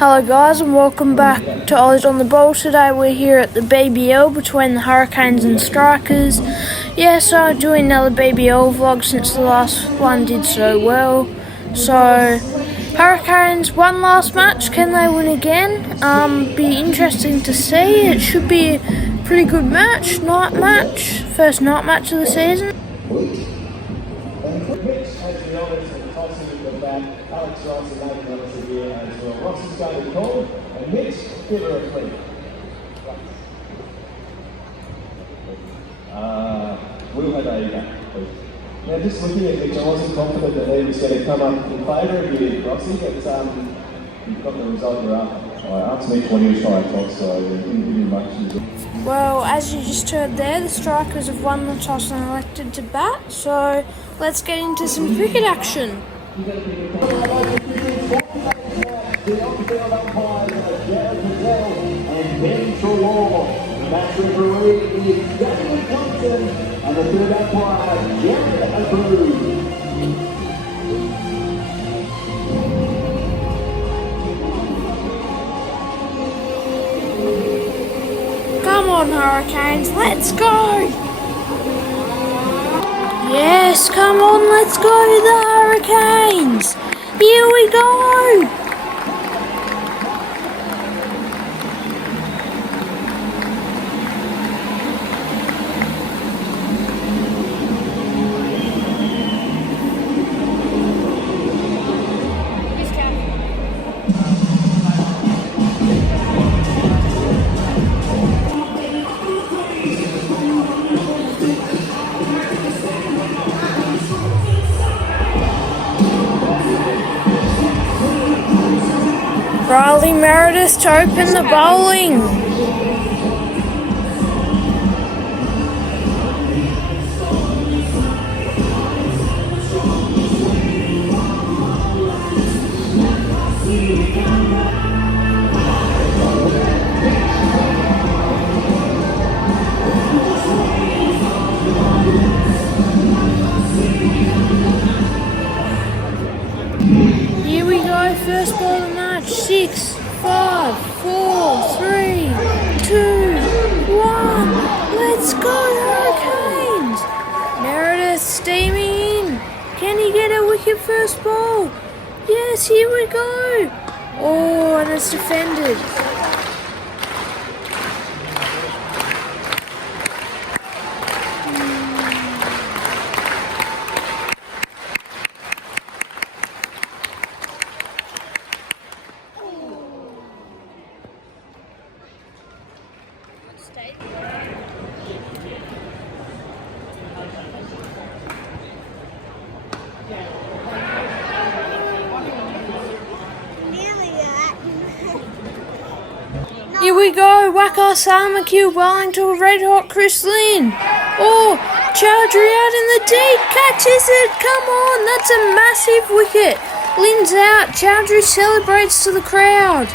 Hello guys and welcome back to Oz on the Ball. Today we're here at the BBL between the Hurricanes and Strikers. Yeah, so I'm doing another BBL vlog since the last one did so well. So, Hurricanes won last match, can they win again? Be interesting to see. It should be a pretty good match, first night match of the season. Alex Ross and Nathan Ellis are here as well. Ross is going to call, and Mitch, give her a plea. Will, there you go, please. Now, just looking at Mitch, I wasn't confident that he was going to come up in favour of you, Rossi, but you've got the result you're after. I asked Mitch when he was trying to talk, so he didn't give you much. Well, as you just heard there, the Strikers have won the toss and elected to bat, so let's get into some cricket action. The on-field umpires are Jared Patel and Ben Trelaw. The match referee is David Thompson, and the third umpire, Jared Abreu. Come on, Hurricanes, let's go! Yes, come on, let's go, the Hurricanes! Here we go! Riley Meredith to open the bowling. Here we go, first ball of the match. 6, 5, 4, 3, 2, 1. Let's go, Hurricanes! Meredith steaming in. Can he get a wicket first ball? Yes, here we go. Oh, and it's defended. Here we go, Waka Samakil bowling to a red hot Chris Lynn. Oh, Chowdhury out in the deep, catches it, come on, that's a massive wicket. Lynn's out, Chowdhury celebrates to the crowd.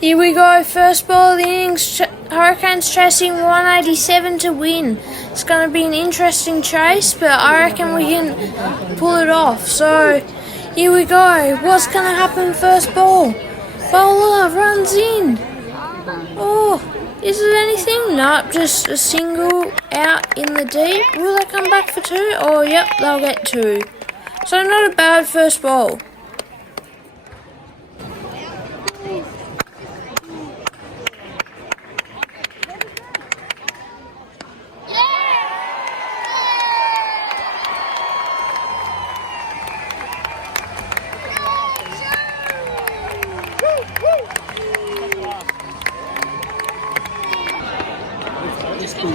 Here we go, first ball of the innings, Hurricanes chasing 187 to win. It's going to be an interesting chase, but I reckon we can pull it off. So, here we go, what's going to happen first ball? Bowler runs in. Oh, is it anything? Nope, just a single out in the deep. Will they come back for two? Oh, yep, they'll get two. So not a bad first ball. Come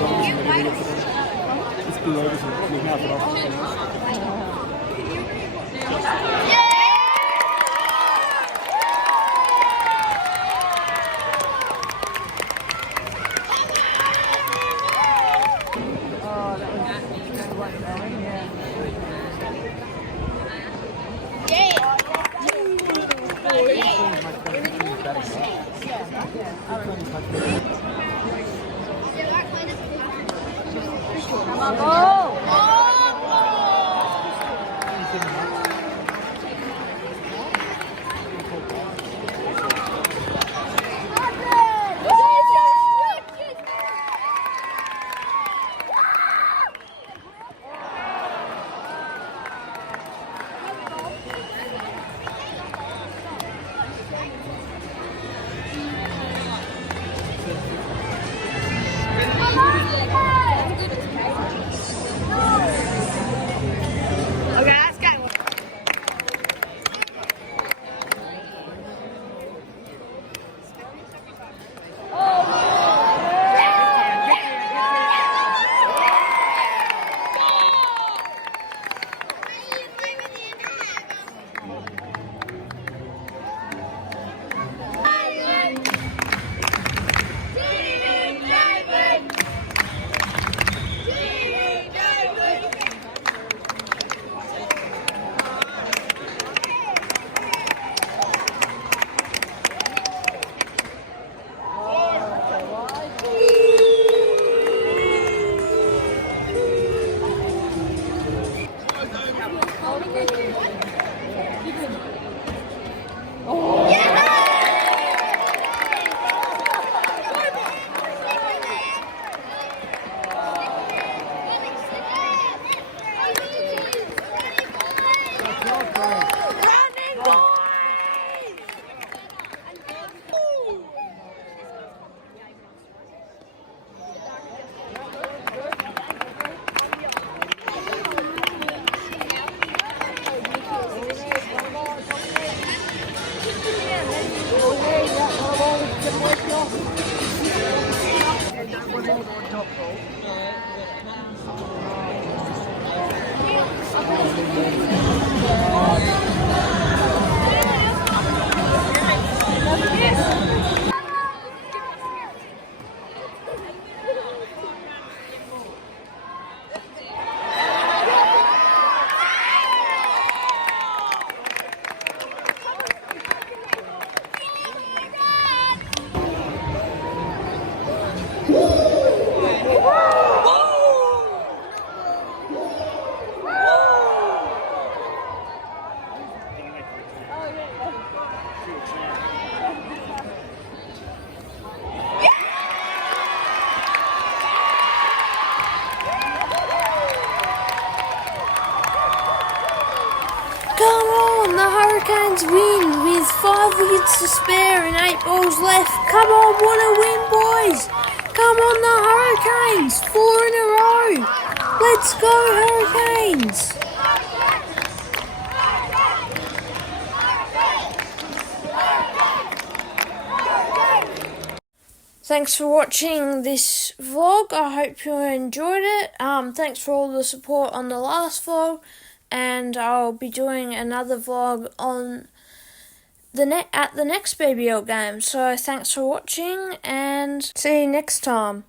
on, the Hurricanes win with 5 wickets to spare and 8 balls left. Come on, what a win, boys! Come on, the Hurricanes, 4 in a row. Let's go, Hurricanes! Thanks for watching this vlog. I hope you enjoyed it. Thanks for all the support on the last vlog, and I'll be doing another vlog on at the next BBL game. So thanks for watching, and see you next time.